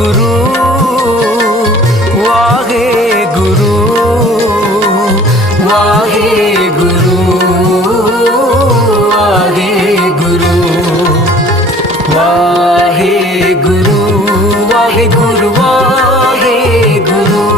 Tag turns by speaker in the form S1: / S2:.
S1: ગુરુ વાહે ગુરુ વાહે ગુરુ વાહે ગુરુ વાહે ગુરુ વાહે ગુરુ વાહે ગુરુ